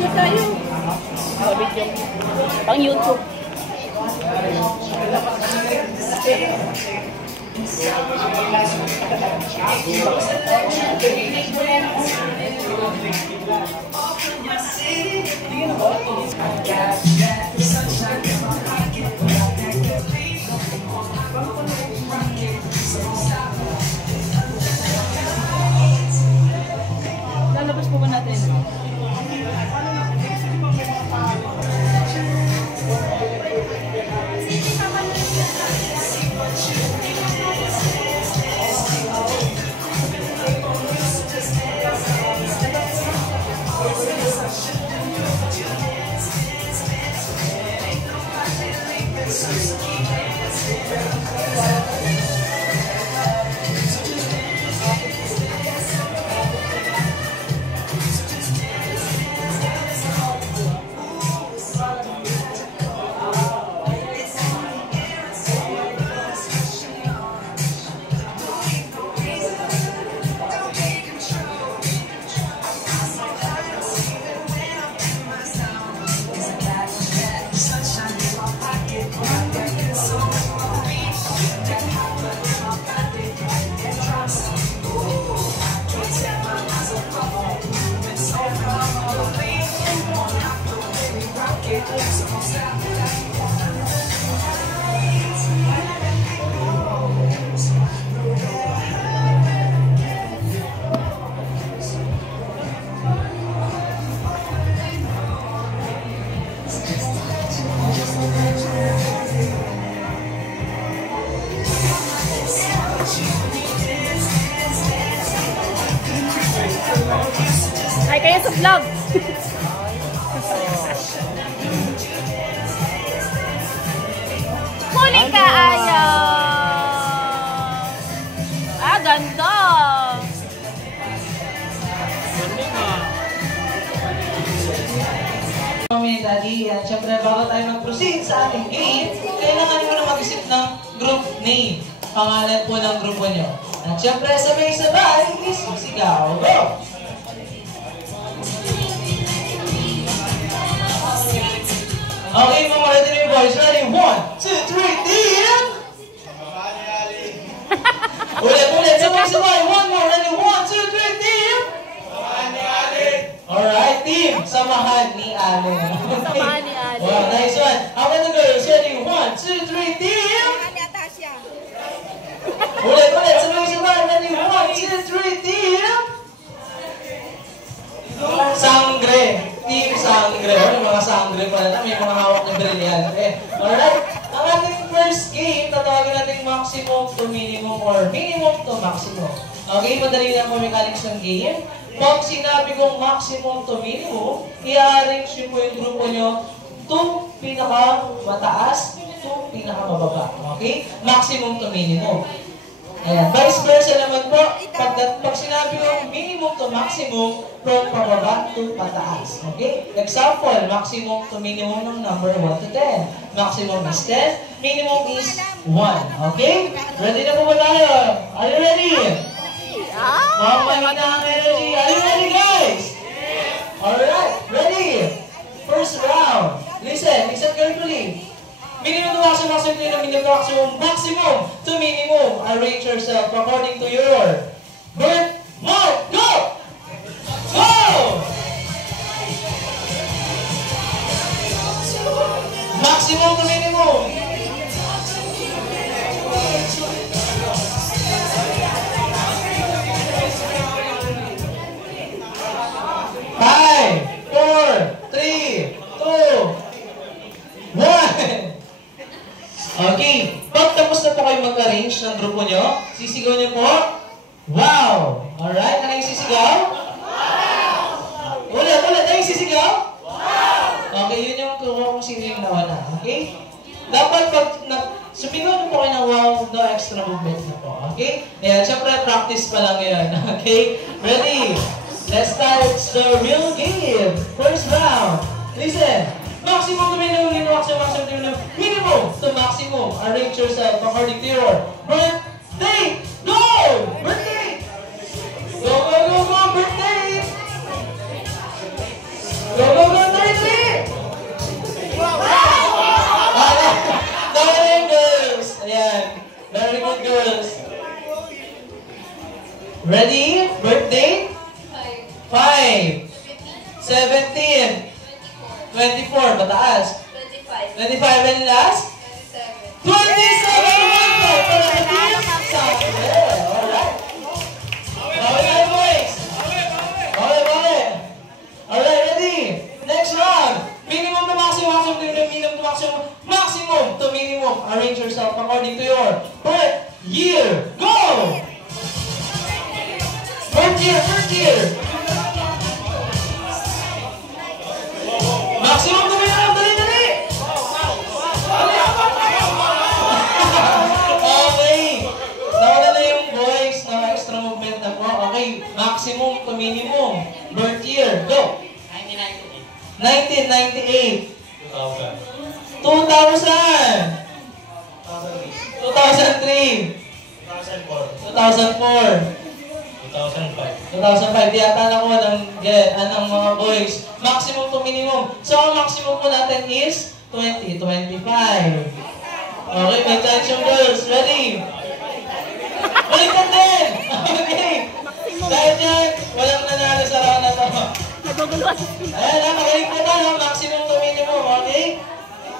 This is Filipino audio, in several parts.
video tayo. Video. Pang YouTube. Lalabas po ba natin? Ay, kayo sa vlog. Huli ka, ayaw. Ah, ganda. Kami, Daddy, yan. Siyempre, bago tayo mag-proceed sa ating game, kailangan mo na mag-isip ng group name. Pangalan po ng grupo nyo. At siyempre, sabay-sabay, please, sigaw. Go! Okay, mga ready na yung boys. Ready? 1, 2, 3, team! Ulit. Sabay-sabay. One more. Ready? 1, 2, 3, team! Alright, team. Samahan ni Ale. Samahan ni Ale. Wow, nice one. How about the girls? Ready? 1, 2, 3, team! Ulit. Sabay-sabay. Ready? 1, 2, 3, team! Sangre. Team Sangre. Yung mga sangre pala na. May mga hawak ng brilyante. Alright. Ang ating first game, tatawagin natin maximum to minimum or minimum to maximum. Okay, madali lang po mechanics ng game. Pag sinabi kong maximum to minimum, i-arrange nyo po yung grupo nyo to pinaka-mataas to pinaka-mababa. Okay? Maximum to minimum. Ayan. Vice versa naman po, pag sinabi kong minimum to maximum, from pababa to pataas. Okay? Example, maximum to minimum ng number 1 to 10. Maximum is 10, minimum is 1. Okay? Ready na po ba tayo? Are you ready? Wow, may ang energy. Are you ready, guys? Alright, ready? First round. Listen carefully. Minimum to maximum to minimum. Arrange yourself according to your birth mark. Go! Go! Maximum to minimum. Five, 4, 3, 2, 1. Okay, pag tapos na po kayo mag-arrange ng grupo nyo, sisigaw nyo po, wow! Alright, ano yung sisigaw? Wow! Ulit, ano yung sisigaw? Wow! Okay, yun yung kuha kung sino yung nawala, okay? Dapat pag sumigaw nyo po kayo ng wow, no extra movement na po, okay? Ayan, syempre practice pa lang yun, okay? Ready? Let's start the real game. First round. Listen. Maximum to minimum, maximum to minimum to maximum. Arrange yourself according to your birthday. Go! Birthday! Go, birthday! Go! girls. Ready? Birthday? 5. 17. 24. Pataas. 25 and last? 27. Alright. Okay, boys. Okay. Alright, ready? Next round. Minimum to maximum, minimum to maximum, maximum to minimum. Arrange yourself according to your birth year. Go! Birth year. Maximum to minimum, dali! Okay. Nawala na yung boys, na extra movement na po. Okay, maximum to minimum. Birth year, go! 1998. 2000. 2003. 2005. Di ata na ko ng mga boys. Maximum to minimum. So, ang maximum po natin is 2025. Okay, may chance yung girls. Ready? Balikan din! Okay. Dahil dyan, walang nanalo sa round na to. Ayan na, magaling na tayo. Maximum to minimum, okay?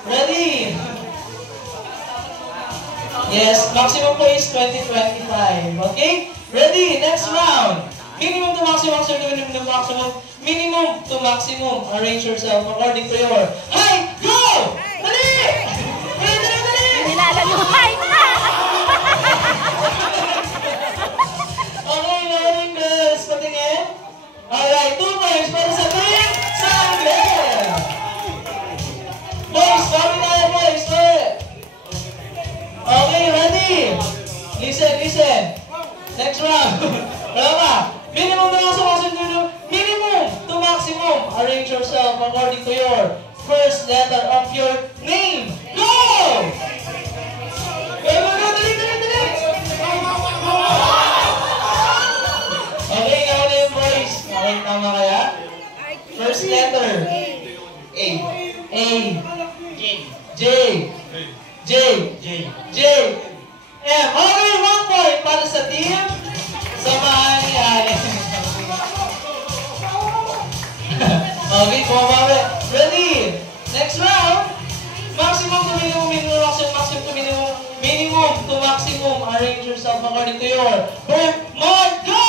Ready? Yes, maximum po is 2025, okay? Ready? Next round. Minimum to maximum, minimum to maximum. Arrange yourself according to your height. Go! Dali! Nilala yung height na! Okay, morning girls. Patingin. Alright, 2 points para sa team Sangre! Boys, sorry tayo boys. Okay, ready? Listen. Next round. Wala ba? Minimum to maximum. Arrange yourself according to your first letter of your name. Go! Dali! Okay, nauna yung boys. Okay, tama kaya? First letter. A. J. M. Okay, 1 point para sa team. Samahan ni Ali. Okay, kumabawi. Ready? Next round. Maximum to maximum. Arrange yourself according to your birth month. Go!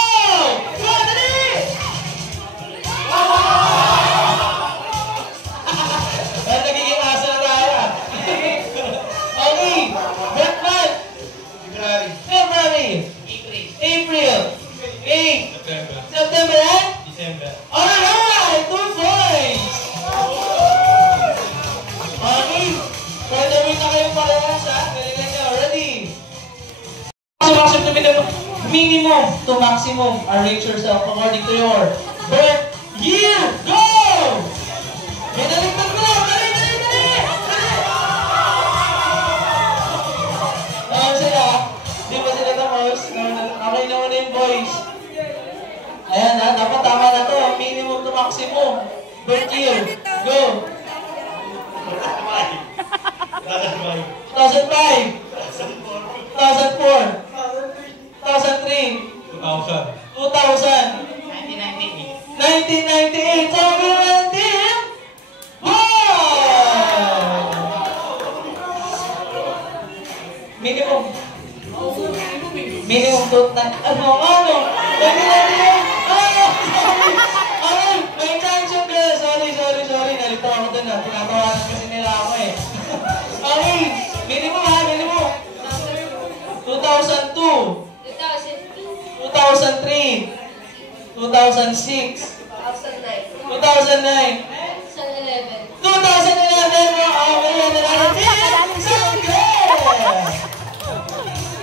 Go, dali! Nagiging asa na tayo. Okay. Birth month. February. April. 8. September and? December. Alright! 2 points! Okay. Pwede rin na kayong parehas ha. Galingan nyo. Ready? Minimum to maximum. Arrange yourself according to your birth year. Go! Dali! Sila. Di ba sila tapos? Okay naman yung boys. Ayan ha, dapat tama na to. Minimum to maximum. Birth year. Go! 2005. 2004. 2003. 2000. 1998. Sabi naman team. Wow! Minimum to ano? 1998. May chance yung girl. Sorry. Nalito ako dun ha. Tinatawanan kasi nila ako eh. Okay. Minimum. 2002. 2003. 2006. 2009. 2011.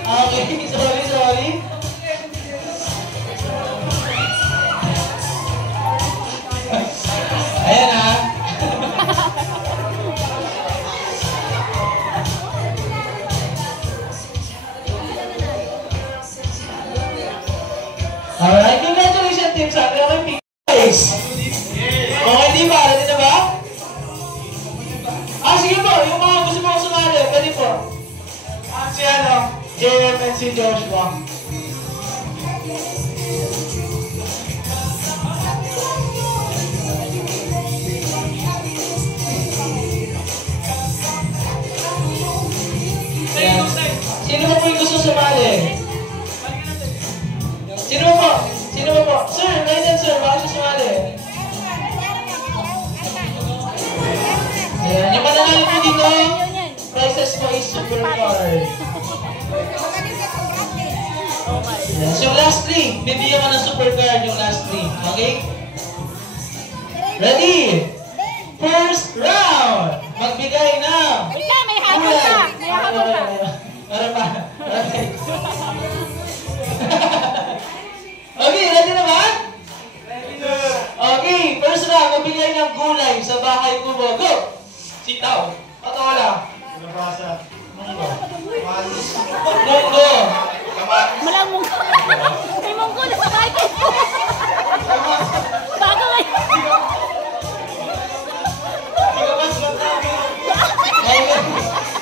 Okay, sorry. Ayan ha. Alright, congratulations team sa akin. Okay, guys. Okay, di ba? Ready na ba? Sige po, yung mga gusto mo sumali, pwede po. Si ano? JM and si Joshua. Ayan. Sino po yung gusto sumali? Sino po? Sino po? Sir, ganyan sir, bakit siya sumali? Ayan, yung mananalo po dito, prices po is super card. Yes, yung last three, bibigyan ka ng super card yung last three. Okay? Ready? First round! Magbigay na! May habol ka! May habol ka! Meron pa. Okay, ready na ba? Okay, first round, magbigay ng gulay sa bahay ko mo. Go! Sitaw. Patola. Nabasa. Munggo. Malis. Munggo. Malang munggo. May munggo na sa bahay ko. Bago ngayon.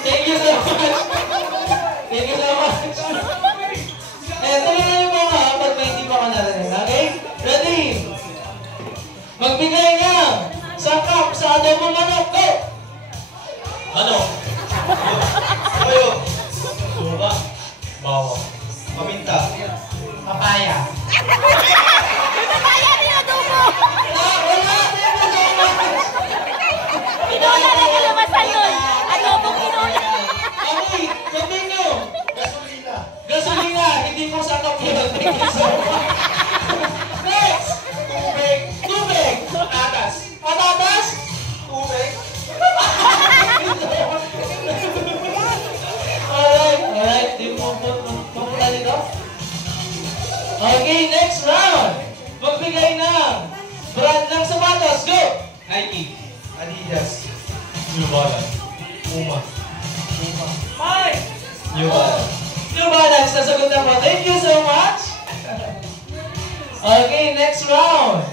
Thank you so much. Thank you so much. Eh, tuloy mo nga pag may hindi pa ka narinig. Okay? Ready? Magbigay na sangkap sa adobo manok. Go! Ano? Tuyo. Suka. Bawang. Paminta. Papaya. Papaya rin adobo. Wala! Thank you so much. Tinola na nilumasan nun. Adobong tinola. Okay, continue. Gasolina. Gasolina, hindi ko sangkap yun. Thank you so much. Next! Tubig. Tubig! Patatas. Patatas! Tubig. Alright. Pupunta dito. Okay, next round. Magbigay ng brand ng sapatos. Go! Nike. Adidas. New Balance. Puma. New Balance. New Balance, nasagot na po. Thank you so much. Okay, next round.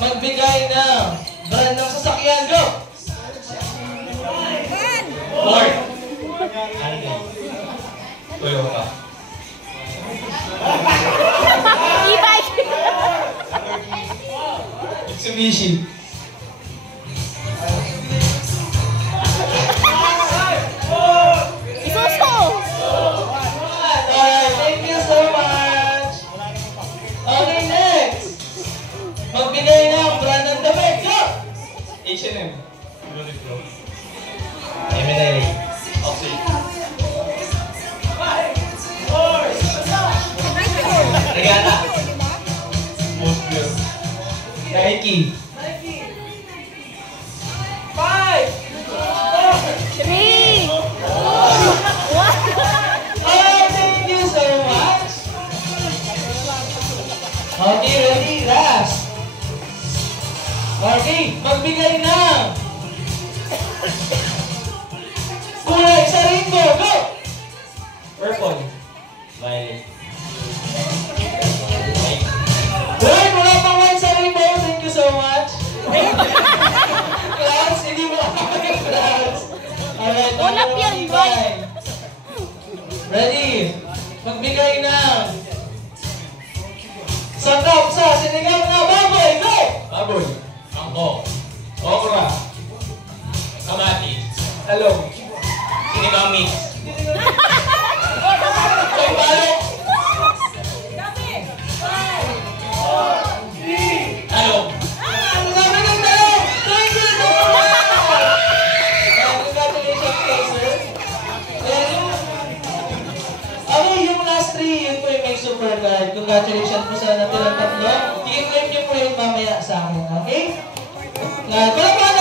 Magbigay ng brand ng sasakyan. Go! Ford. Hyundai. Toyota. E-bike. Mitsubishi. Isuso. Alright, thank you so much. Okay, next. Magbigay ng brand ng damit. Go! H&M. Uniqlo. M&A. Oxy. Regata. Moskil. Nike. 3. 1. Alright, thank you so much. Okay, ready? Last. Okay, magbigay ng kulay sa rainbow. Go! Purple. Violet. Wait, wala pang white sa rainbow. Thank you so much. Class, hindi mo kami class. Alright, Ulap number yan, 25. Ready? Magbigay ng sangkap sa sinigang na baboy. Go! Baboy. Mangkok. Okra. Kamatis. Talong. Sinigang mix. Ay, balo. Talong. Ang sabi ng talong. Thank you so much. Congratulations kay sir. Okay, yung last three, yun po yung may super card. Congratulations po sa natirang tatlo. I-claim niyo po yun mamaya sa akin, okay? Palapalakan